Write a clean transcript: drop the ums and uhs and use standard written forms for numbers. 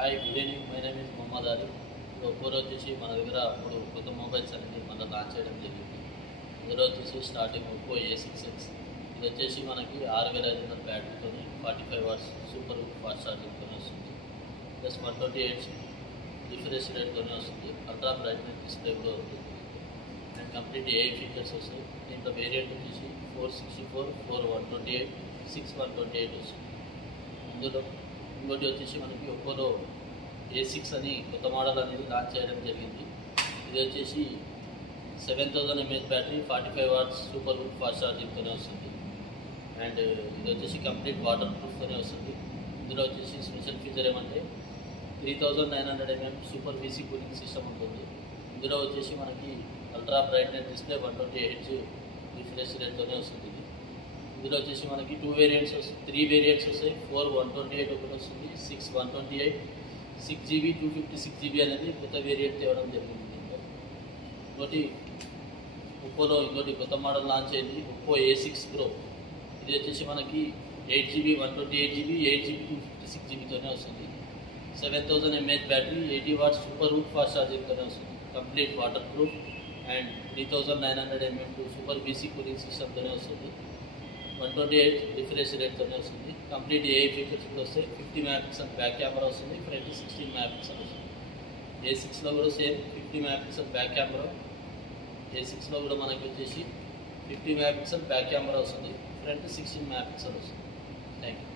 Hi, good evening. My name is Mohammed Ali. ఒక్కోరు వచ్చేసి మన దగ్గర ఇప్పుడు కొత్త మొబైల్స్ అనేది మనం లాంచ్ చేయడం జరిగింది. ఇందులో వచ్చేసి స్టార్టింగ్ ఒప్పో A6X. ఇది వచ్చేసి మనకి 6500 బ్యాటరీతో 45 వాట్స్ సూపర్ ఫాస్ట్ ఛార్జింగ్తో వస్తుంది. ప్లస్ 128 రిఫ్రెష్ రేట్తో వస్తుంది. అల్ట్రా బ్రైట్నెస్ డిస్ప్లే కూడా ఉంటుంది. అండ్ కంప్లీట్ AI ఫీచర్స్ వస్తాయి. దీంట్లో వేరియంట్ వచ్చేసి 464, 128, 128 వస్తుంది. ఇందులో ఇంకోటి వచ్చేసి మనకి ఒప్పోలో A6 అని కొత్త మోడల్ అనేది లాంచ్ చేయడం జరిగింది. ఇది వచ్చేసి 7000 mAh battery, 45 watts super fast ఛార్జింగ్తోనే వస్తుంది. అండ్ ఇది వచ్చేసి కంప్లీట్ వాటర్ ప్రూఫ్తోనే వస్తుంది. ఇందులో వచ్చేసి స్పెషల్ ఫీచర్ ఏమంటే 3900 mAh super VC cooling system ఉంటుంది. ఇందులో వచ్చేసి మనకి అల్ట్రా బ్రైట్నెస్ డిస్ప్లే 128 రిఫ్రెష్ రేట్తోనే వస్తుంది. ఇందులో వచ్చేసి మనకి 3 వేరియంట్స్ వస్తాయి. 4 128 ఒకటి వస్తుంది, 6 128, 6GB 256GB అనేది కొత్త వేరియంట్ తేవడం జరిగింది. దీంట్లో ఇంకోటి కొత్త మోడల్ లాంచ్ అయింది, ఒప్పో A6 Pro. ఇది వచ్చేసి మనకి 8GB 128GB, 8GB 256GBతోనే వస్తుంది. 7000 mAh battery, 80 watts super fast ఛార్జింగ్తోనే వస్తుంది. Complete waterproof and 3900 mAh super VC cooling సిస్టమ్తోనే వస్తుంది. 128 రిఫ్రెష్ రేట్తోనే వస్తుంది. కంప్లీట్ AI ఫీచర్స్ కూడా వస్తాయి. 50 MP బ్యాక్ కెమెరా వస్తుంది, ఫ్రంట్ 16 MP వస్తుంది. A6లో కూడా సేమ్ 50 MP బ్యాక్ కెమెరా. A6లో కూడా మనకి వచ్చేసి 50 MP బ్యాక్ కెమెరా వస్తుంది, ఫ్రంట్ 16 MP వస్తుంది. Thank you.